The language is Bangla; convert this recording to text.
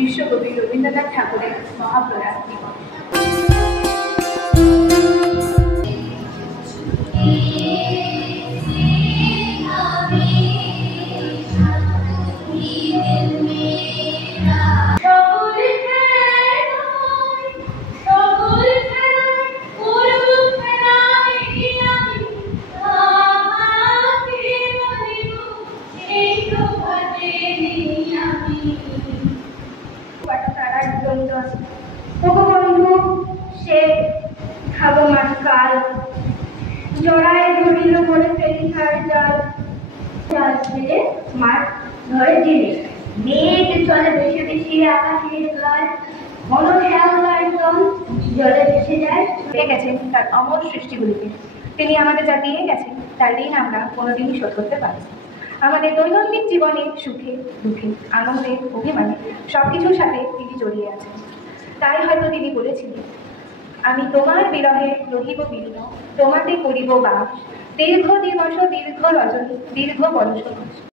বিশ্বকবি রবীন্দ্রনাথ ঠাকুরের মহাপ্রয়াণ দিবস। খাবো মাছ কাল জড়ায় ধরিল বলে ফেলি তার জাল জাল ছেড়ে মাছ ধরে জেলে মেঘ চলে ভেসে ভেসে আকাশের গায় মনশ্যামলার দল জলে ভেসে যায়। পেয়ে গেছেন তার অমর সৃষ্টিগুলিকে, তিনি আমাদের যা দিয়ে গেছেন তার ঋণ আমরা কোনোদিনই শোধ করতে পারি। আমাদের দৈনন্দিন জীবনে সুখে দুঃখে আনন্দে অভিমানে সবকিছুর সাথে তিনি জড়িয়ে আছেন। তাই হয়তো তিনি বলেছিলেন, আমি তোমার বিরহে রহিব বিলীন, তোমাতে করিব বাস, দীর্ঘ দিবস দীর্ঘ রজনী দীর্ঘ বর্ষ।